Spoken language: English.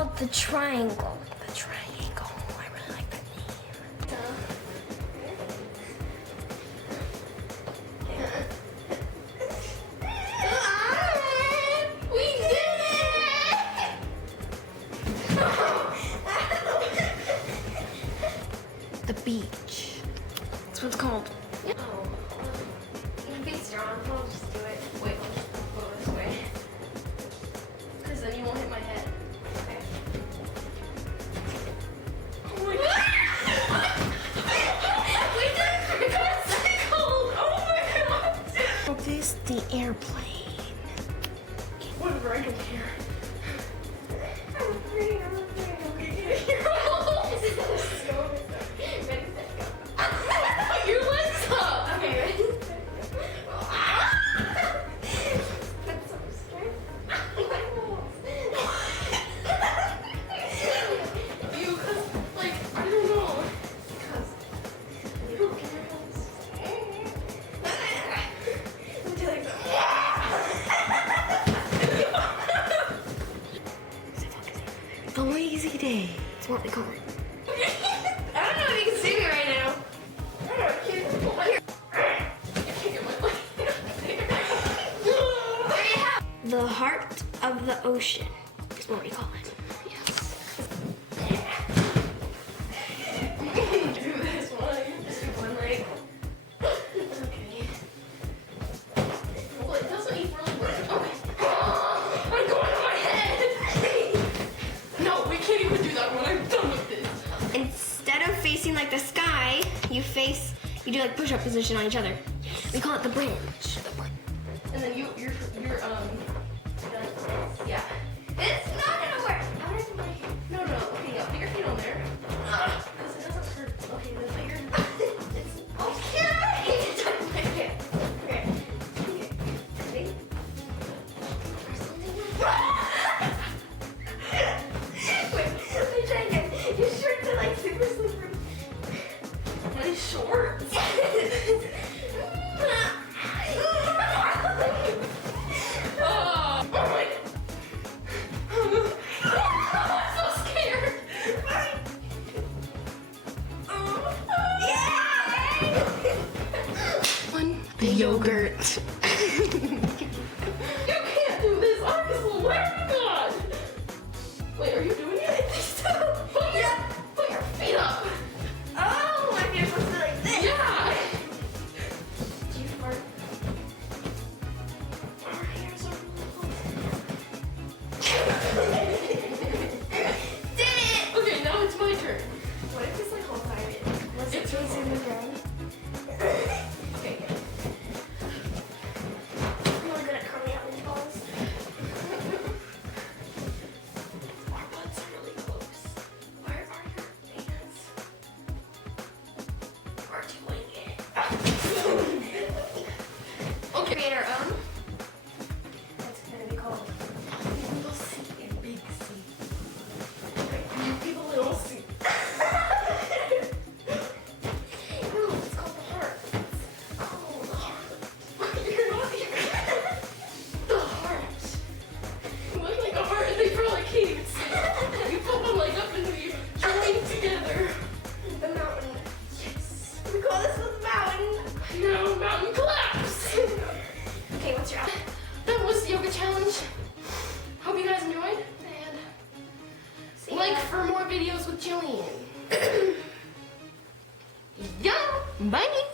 called the triangle. The triangle. I really like that name. We did it! The beach. That's what it's called. Oh. You can be strong. I'll just do it. Wait, I'll just go this way. Because then you won't hit my head. Okay. Oh my god! We did a cycle! Oh my god! This the airplane. Whatever, I don't care. Your legs up! Okay, ready? That's so scary. You, cause, like, I don't know. Cause, you don't care. Let me do like The lazy day. That's what we call it. I don't know if you can see me right now. I don't know, I can't pull my hair. I can't get my leg. There you have it. The heart of the ocean is what we call it. Do this one. Just do one leg. Okay. Well, it doesn't even really work. Okay. I'm going on my head. No, we can't even do that when I'm done with this. Instead of facing like the sky, you do like push-up position on each other. We call it the bridge. And then you're yeah. It's not gonna work. How does my no. Okay, yeah, put your feet on there. Because it doesn't hurt. Okay, then put your. It's okay. Okay. Ready? Wait, let me try again. Your shorts are like super slippery. My shorts. The yogurt. You can't do this. I swear to God. Wait, are you doing it? Put your feet up. Oh, my feet are supposed to be like this. Yeah. Do you fart? Our hairs are Did it! okay, now it's my turn. What if it's like all fired? Was it facing the ground? Okay. I'm really good at coming out these balls. Our butts are really close. Where are your hands? We're doing it. Okay. Create our own. What's it gonna be called? Little C and big C. You people little C. No, it's called the heart. Oh, the heart. You're not the heart. You look like a heart and they probably can't even see. You put one leg up and we join together. The mountain. Yes. We call this the mountain. Now mountain collapse. Okay, what's your That was the yoga challenge. Hope you guys enjoyed. And like for more videos with Jillian. Yeah. Bye.